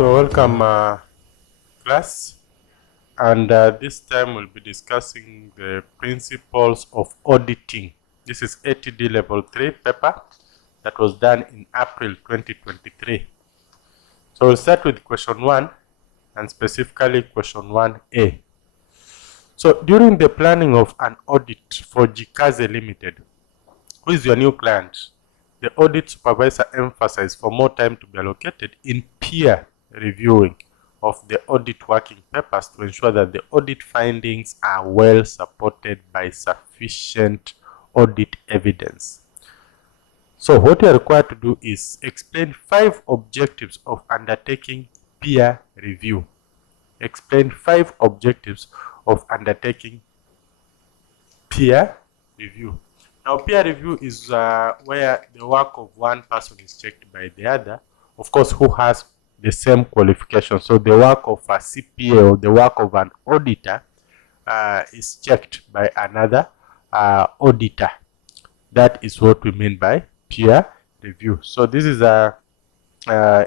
So welcome class, and this time we'll be discussing the principles of auditing. This is ATD level 3 paper that was done in April 2023. So we'll start with question 1, and specifically question 1A. So during the planning of an audit for KASNEB Limited, who is your new client, the audit supervisor emphasized for more time to be allocated in peer reviewing of the audit working papers to ensure that the audit findings are well supported by sufficient audit evidence. So what you are required to do is explain 5 objectives of undertaking peer review. Explain 5 objectives of undertaking peer review. Now, peer review is where the work of one person is checked by the other, of course, who has the same qualification. So the work of a CPA or the work of an auditor is checked by another auditor. That is what we mean by peer review. So this is a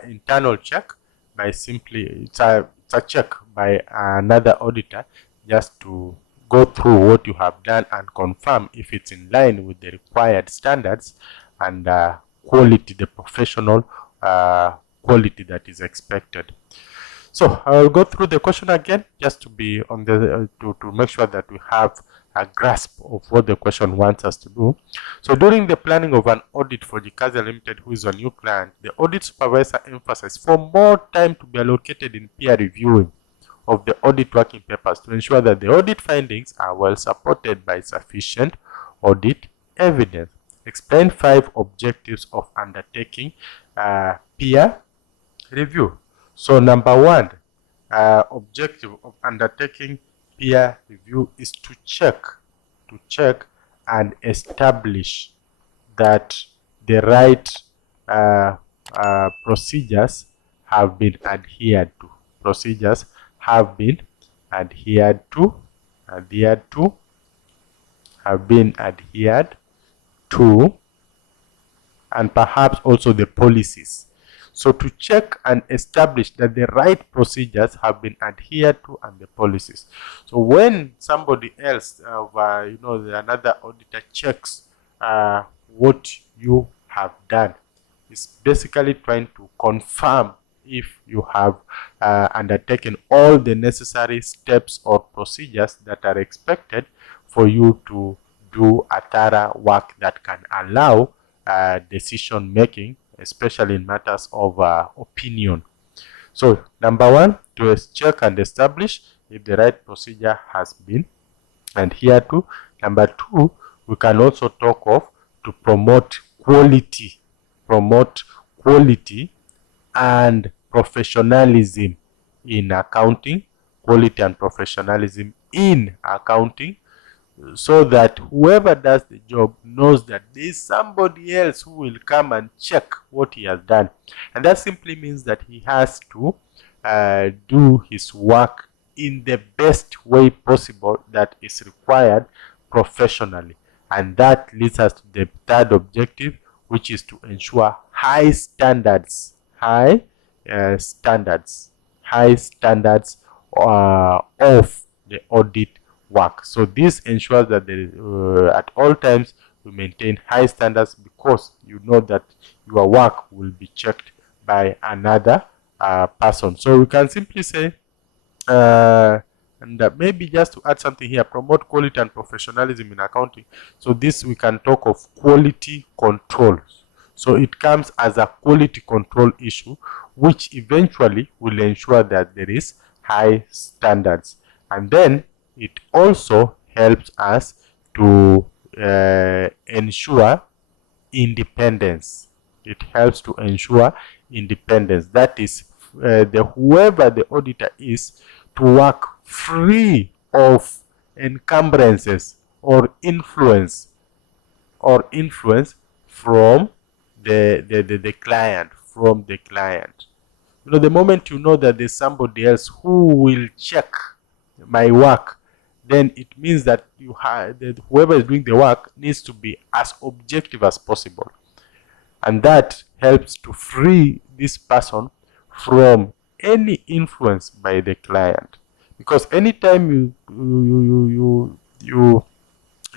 internal check by simply, it's a check by another auditor just to go through what you have done and confirm if it's in line with the required standards and quality, the professional quality that is expected. So I'll go through the question again just to be on the to make sure that we have a grasp of what the question wants us to do. So during the planning of an audit for KASNEB Limited, who is a new client, the audit supervisor emphasized for more time to be allocated in peer reviewing of the audit working papers to ensure that the audit findings are well supported by sufficient audit evidence. Explain 5 objectives of undertaking peer review. So number 1, objective of undertaking peer review is to check and establish that the right procedures have been adhered to. Procedures have been adhered to, and perhaps also the policies. So to check and establish that the right procedures have been adhered to and the policies. So when somebody else, another auditor checks what you have done, it's basically trying to confirm if you have undertaken all the necessary steps or procedures that are expected for you to do a thorough work that can allow decision making, especially in matters of opinion. So number 1, to check and establish if the right procedure has been adhered to. Number 2, we can also talk of to promote quality and professionalism in accounting, so that whoever does the job knows that there is somebody else who will come and check what he has done. And that simply means that he has to do his work in the best way possible that is required professionally. And that leads us to the 3rd objective, which is to ensure high standards of the audit work. So this ensures that at all times we maintain high standards, because you know that your work will be checked by another person. So we can simply say, and maybe just to add something here, promote quality and professionalism in accounting. So this, we can talk of quality control. So it comes as a quality control issue, which eventually will ensure that there is high standards. And then it also helps us to ensure independence. It helps to ensure independence. That is, whoever the auditor is, to work free of encumbrances or influence from the client. The moment you know that there's somebody else who will check my work, then it means that whoever is doing the work needs to be as objective as possible. And that helps to free this person from any influence by the client. Because anytime you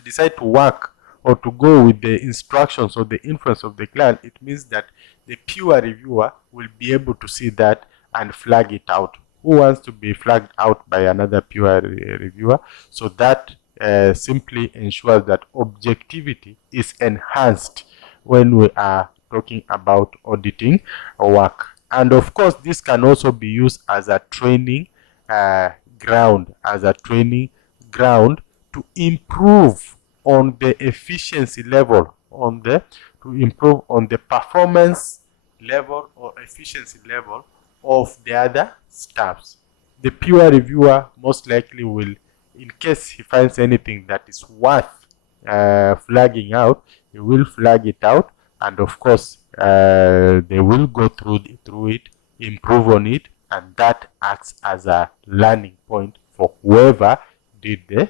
decide to work or to go with the instructions or the influence of the client, it means that the peer reviewer will be able to see that and flag it out. Who wants to be flagged out by another peer reviewer? So that simply ensures that objectivity is enhanced when we are talking about auditing work. And of course, this can also be used as a training ground, to improve on the efficiency level, to improve on the performance level or efficiency level of the other staffs. The peer reviewer most likely will, in case he finds anything that is worth flagging out, he will flag it out, and of course they will go through it, improve on it, and that acts as a learning point for whoever did the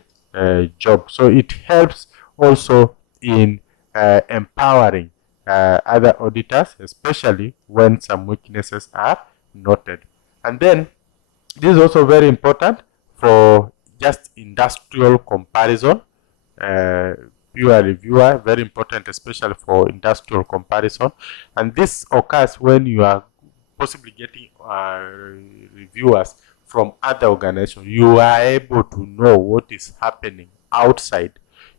job. So it helps also in empowering other auditors, especially when some weaknesses are noted. And then this is also very important for just industrial comparison. Peer reviewer, very important, especially for industrial comparison. And this occurs when you are possibly getting reviewers from other organizations. You are able to know what is happening outside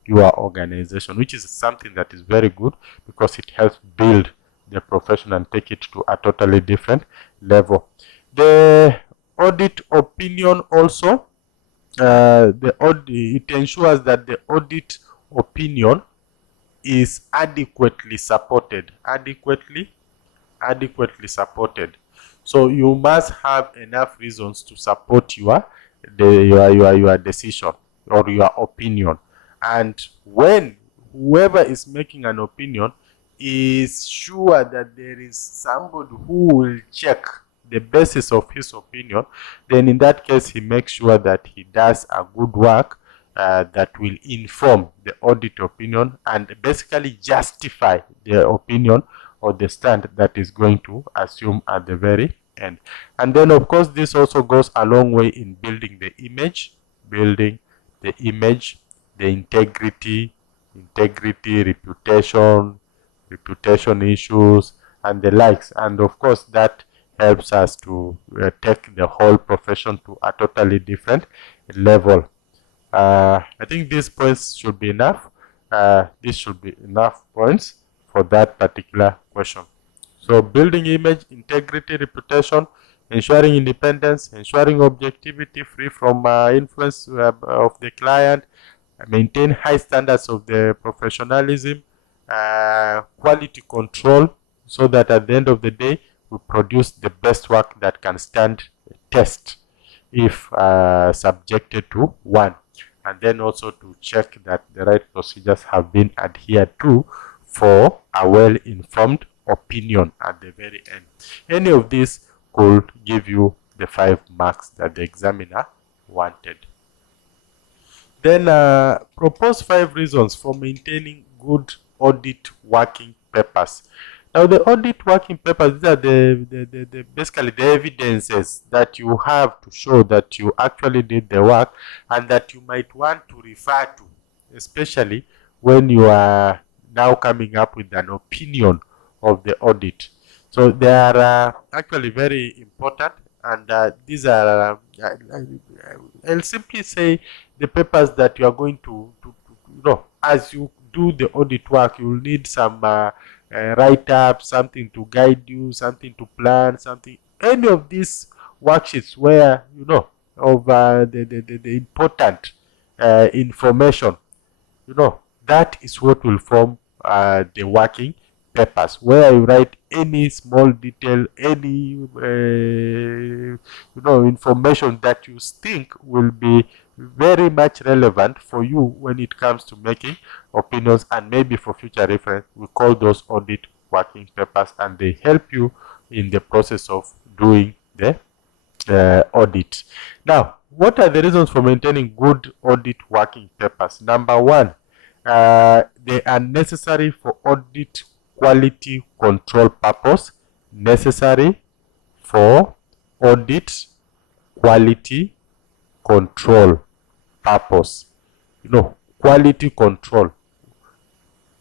your organization, which is something that is very good because it helps build the profession and take it to a totally different level. The audit opinion also, it ensures that the audit opinion is adequately supported. So you must have enough reasons to support your decision or your opinion. And when whoever is making an opinion is sure that there is somebody who will check the basis of his opinion, then in that case he makes sure that he does a good work that will inform the audit opinion and basically justify the opinion or the stand that is going to assume at the very end. And then of course this also goes a long way in building the image, the integrity, reputation issues, and the likes. And of course that helps us to take the whole profession to a totally different level. I think these points should be enough. This should be enough points for that particular question. So building image, integrity, reputation, ensuring independence, ensuring objectivity free from influence of the client, maintain high standards of the professionalism, quality control, so that at the end of the day we produce the best work that can stand test if subjected to one. And then also to check that the right procedures have been adhered to for a well-informed opinion at the very end. Any of these could give you the 5 marks that the examiner wanted. Then propose 5 reasons for maintaining good audit working papers. Now the audit working papers, these are basically the evidences that you have to show that you actually did the work and that you might want to refer to, especially when you are now coming up with an opinion of the audit. So they are actually very important, and these are, I'll simply say, the papers that you are going to as you do the audit work, you will need some write-up, something to guide you, something to plan, any of these worksheets where of the important information, that is what will form the working papers, where you write any small detail, any information that you think will be very much relevant for you when it comes to making opinions, and maybe for future reference. We call those audit working papers, and they help you in the process of doing the audit. Now, what are the reasons for maintaining good audit working papers? Number 1, they are necessary for audit quality control purpose. Necessary for audit quality control purpose. Quality control.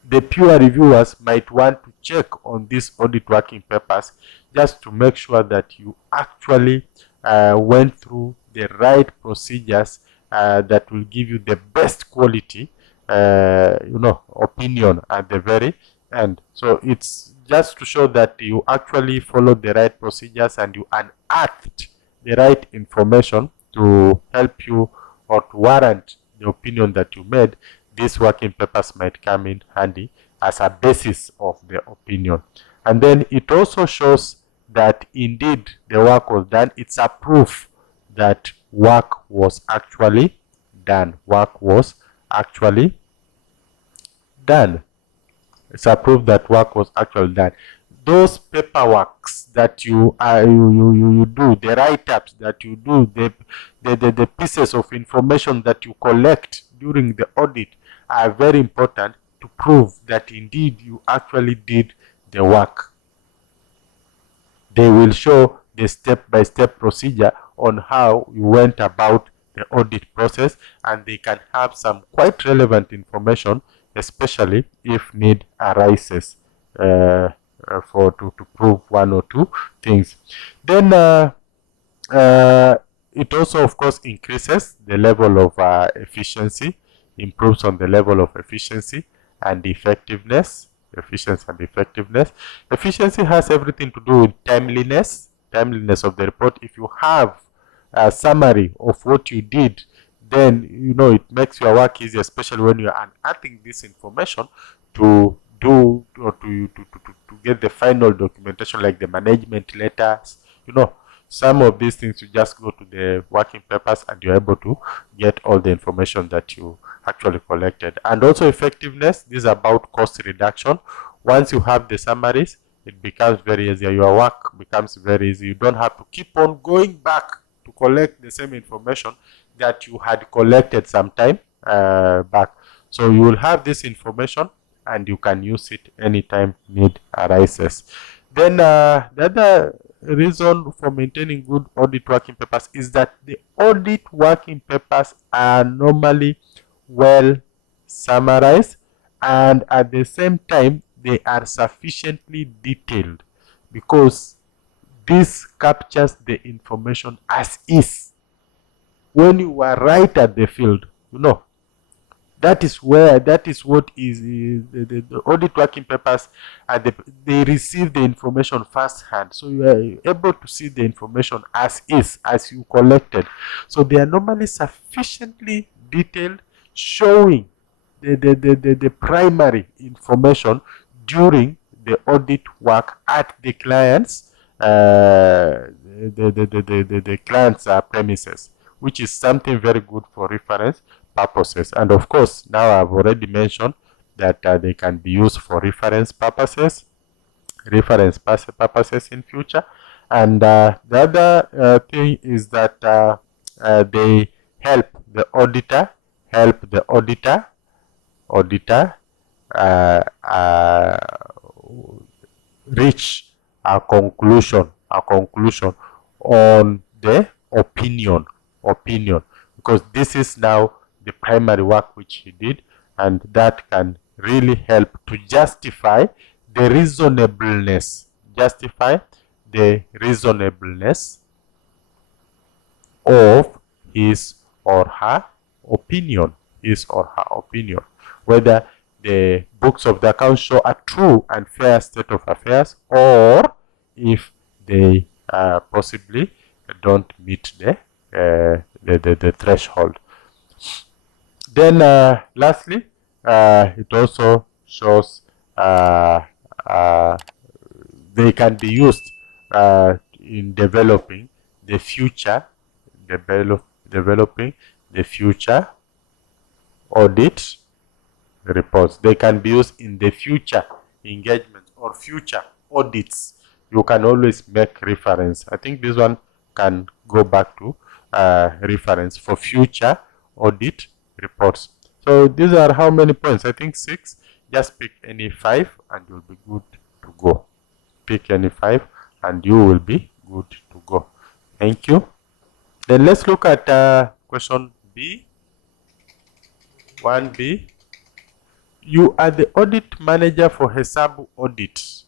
The peer reviewers might want to check on these audit working papers just to make sure that you actually went through the right procedures that will give you the best quality opinion at the very end. So it's just to show that you actually followed the right procedures and you unearthed the right information to help you or to warrant the opinion that you made. These working papers might come in handy as a basis of the opinion. And then it also shows that indeed the work was done. It's a proof that work was actually done. Work was actually done. It's a proof that work was actually done. Those paperworks that you do, the write-ups that you do, the pieces of information that you collect during the audit are very important to prove that indeed you actually did the work. They will show the step-by-step procedure on how you went about the audit process, and they can have some quite relevant information, especially if need arises to prove one or two things. Then it also, of course, increases the level of efficiency, improves on the level of efficiency and effectiveness. Efficiency has everything to do with timeliness of the report. If you have a summary of what you did, then it makes your work easier, especially when you are unearthing this information to do or to get the final documentation, like the management letters. Some of these things you just go to the working papers and you're able to get all the information that you actually collected. And also effectiveness, this is about cost reduction. Once you have the summaries, it becomes very easy. Your work becomes very easy. You don't have to keep on going back to collect the same information that you had collected some time back. So you will have this information and you can use it anytime need arises. Then the other reason for maintaining good audit working papers is that the audit working papers are normally well summarized, and at the same time they are sufficiently detailed, because this captures the information as is. When you are right at the field, that is what is the audit working papers, they receive the information firsthand. So you are able to see the information as is, as you collected. So they are normally sufficiently detailed, showing the primary information during the audit work at the client's the client's premises, which is something very good for reference purposes. And of course, now I've already mentioned that they can be used for reference purposes in future. And the other thing is that they help the auditor reach a conclusion on the opinion, because this is now the primary work which he did, and that can really help to justify the reasonableness of his or her opinion, whether the books of the account show a true and fair state of affairs, or if they possibly don't meet the threshold. Then lastly, it also shows they can be used in developing the future audit reports. They can be used in the future engagements or future audits. You can always make reference. I think this one can go back to reference for future audit reports. So these are how many points? I think 6. Just pick any 5 and you'll be good to go. Pick any 5 and you will be good to go. Thank you. Then let's look at question B. 1B. You are the audit manager for Hesabu Audit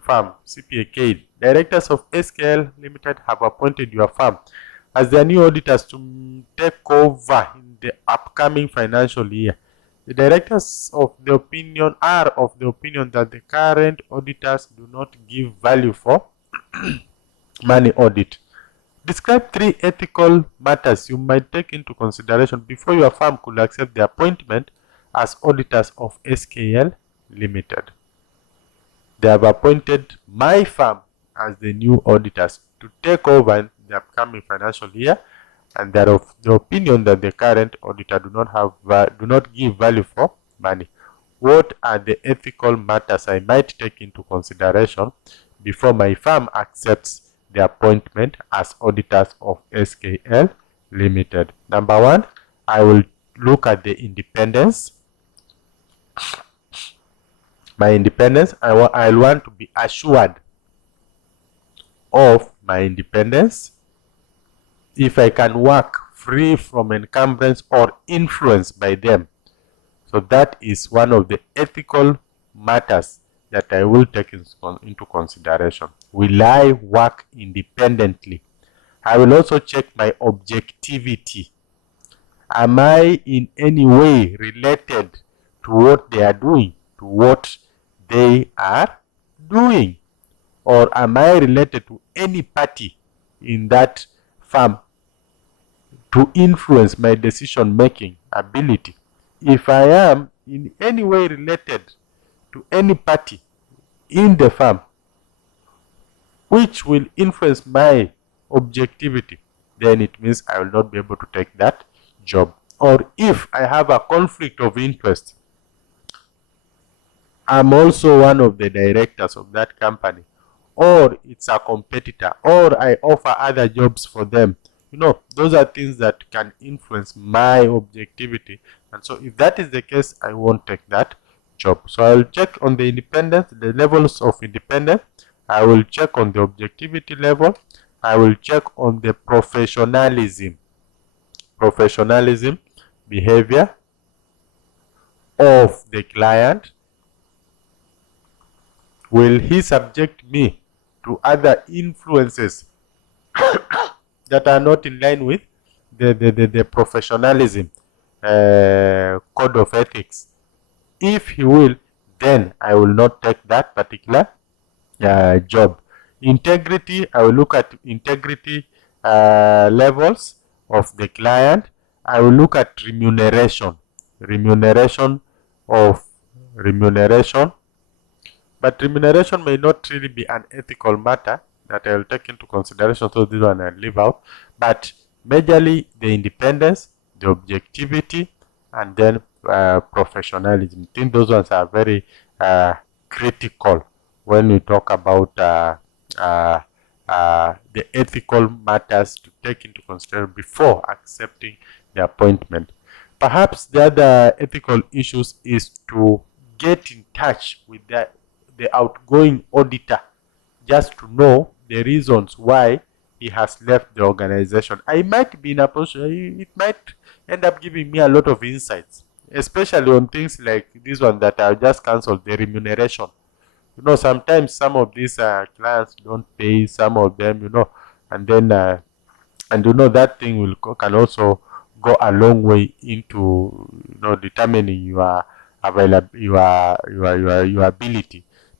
firm, CPA. Directors of SKL Limited have appointed your firm as their new auditors to take over in the upcoming financial year. The directors are of the opinion that the current auditors do not give value for money audit. Describe 3 ethical matters you might take into consideration before your firm could accept the appointment as auditors of SKL Limited. They have appointed my firm as the new auditors to take over in the upcoming financial year, and they are of the opinion that the current auditor do not give value for money. What are the ethical matters I might take into consideration before my firm accepts the appointment as auditors of SKL Limited? Number 1, I will look at the independence. My independence, I want to be assured of my independence. If I can work free from encumbrance or influence by them. So that is one of the ethical matters that I will take into consideration. Will I work independently? I will also check my objectivity. Am I in any way related to what they are doing, to what they are doing? Or am I related to any party in that firm to influence my decision-making ability? If I am in any way related to any party in the firm which will influence my objectivity, then it means I will not be able to take that job. Or if I have a conflict of interest, I'm also one of the directors of that company, or it's a competitor, or I offer other jobs for them. Those are things that can influence my objectivity. And so if that is the case, I won't take that job. So I'll check on the independence, the levels of independence. I will check on the objectivity level. I will check on the professionalism, behavior of the client. Will he subject me to other influences that are not in line with the professionalism code of ethics? If he will, then I will not take that particular job. Integrity, I will look at integrity levels of the client. I will look at remuneration, but remuneration may not really be an ethical matter that I will take into consideration, so this one I'll leave out. But majorly the independence, the objectivity, and then professionalism. I think those ones are very critical when we talk about the ethical matters to take into consideration before accepting the appointment. Perhaps the other ethical issues is to get in touch with the outgoing auditor just to know the reasons why he has left the organization. I might be in a position, it might end up giving me a lot of insights, especially on things like this one that I just cancelled, the remuneration. Sometimes some of these clients don't pay, some of them, and then that thing can also go a long way into determining your ability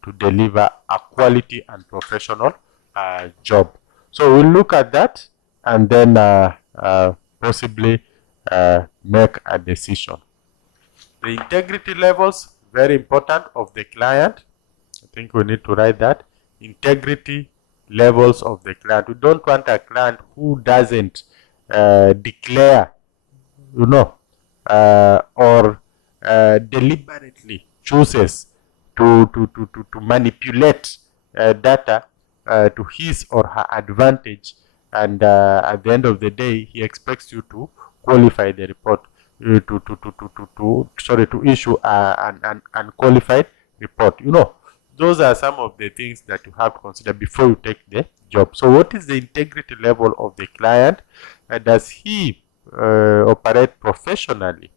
to deliver a quality and professional job. So we'll look at that and then possibly make a decision. The integrity levels, very important, of the client. I think we need to write that. Integrity levels of the client. We don't want a client who doesn't declare, or deliberately chooses to manipulate data to his or her advantage, and at the end of the day he expects you to qualify the report, to issue an unqualified report. Those are some of the things that you have to consider before you take the job. So what is the integrity level of the client? Does he operate professionally?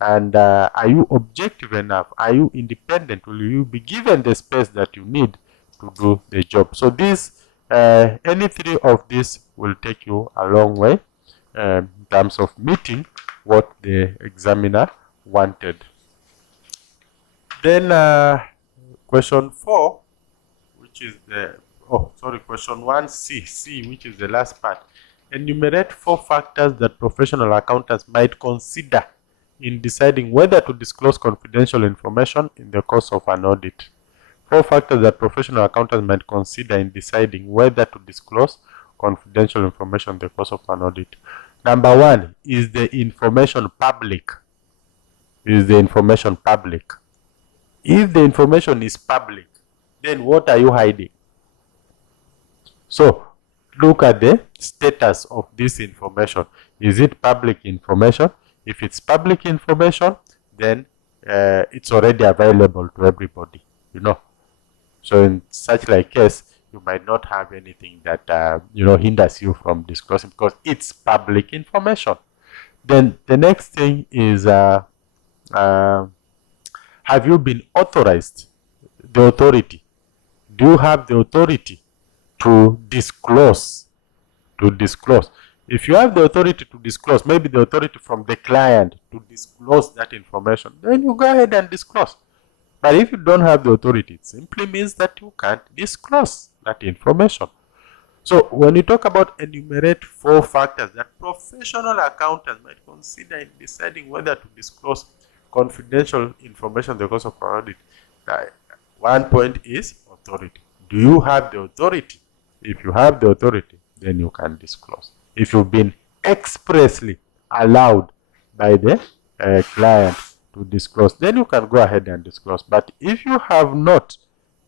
And are you objective enough? Are you independent? Will you be given the space that you need to do the job? So this, any three of these will take you a long way in terms of meeting what the examiner wanted. Then question 4, which is the, question 1C, which is the last part. Enumerate 4 factors that professional accountants might consider in deciding whether to disclose confidential information in the course of an audit. 4 factors that professional accountants might consider in deciding whether to disclose confidential information in the course of an audit. Number 1, is the information public? Is the information public? If the information is public, then what are you hiding? So look at the status of this information. Is it public information? If it's public information, then it's already available to everybody, you know. So in such like case, you might not have anything that hinders you from disclosing because it's public information. Then the next thing is have you been authorized? The authority. Do you have the authority to disclose? If you have the authority to disclose, maybe the authority from the client to disclose that information, then you go ahead and disclose. But if you don't have the authority, it simply means that you can't disclose that information. So when you talk about enumerate 4 factors that professional accountants might consider in deciding whether to disclose confidential information in the course of an audit, one point is authority. Do you have the authority? If you have the authority, then you can disclose. If you've been expressly allowed by the client to disclose, then you can go ahead and disclose. But if you have not,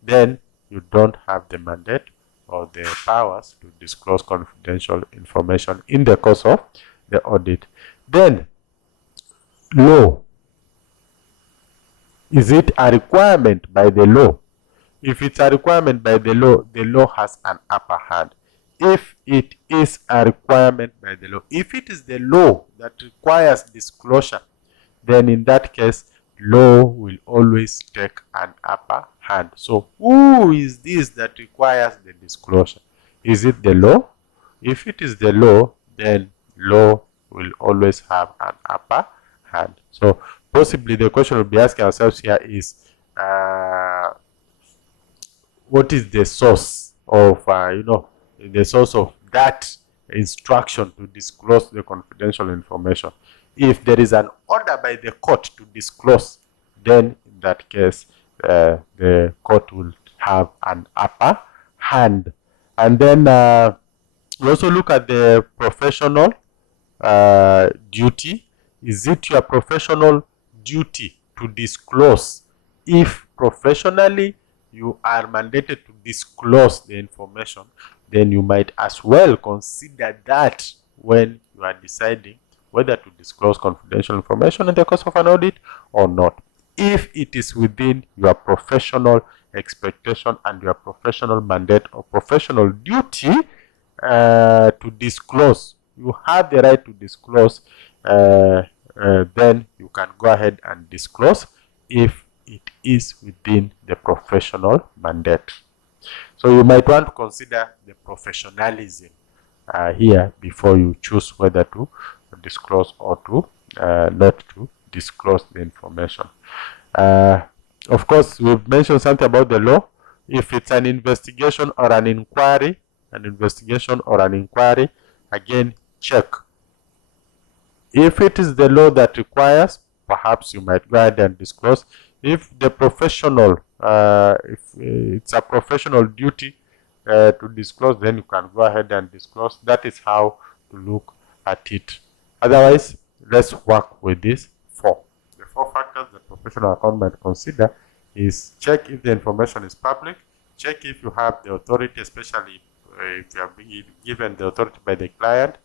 then you don't have the mandate or the powers to disclose confidential information in the course of the audit. Then, law. Is it a requirement by the law? If it's a requirement by the law has an upper hand. If it is a requirement by the law, if it is the law that requires disclosure, then in that case, law will always take an upper hand. So who is this that requires the disclosure? Is it the law? If it is the law, then law will always have an upper hand. So possibly the question we'll be asking ourselves here is, what is the source of, the source of that instruction to disclose the confidential information? If there is an order by the court to disclose, then in that case, the court will have an upper hand. And then we also look at the professional duty. Is it your professional duty to disclose? If professionally you are mandated to disclose the information, then you might as well consider that when you are deciding whether to disclose confidential information in the course of an audit or not. If it is within your professional expectation and your professional mandate or professional duty to disclose, you have the right to disclose, then you can go ahead and disclose if it is within the professional mandate. So you might want to consider the professionalism here before you choose whether to disclose or to not to disclose the information. Of course, we've mentioned something about the law. If it's an investigation or an inquiry, again, check. If it is the law that requires, perhaps you might go ahead and disclose. If the professional, if it's a professional duty to disclose, then you can go ahead and disclose. That is how to look at it. Otherwise, let's work with these 4. The 4 factors the professional accountant might consider is check if the information is public, check if you have the authority, especially if you have been given the authority by the client,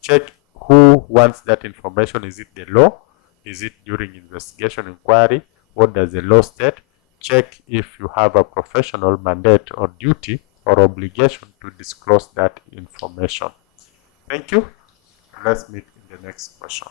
check who wants that information. Is it the law? Is it during investigation, inquiry? What does the law state? check if you have a professional mandate or duty or obligation to disclose that information. Thank you. Let's meet in the next question.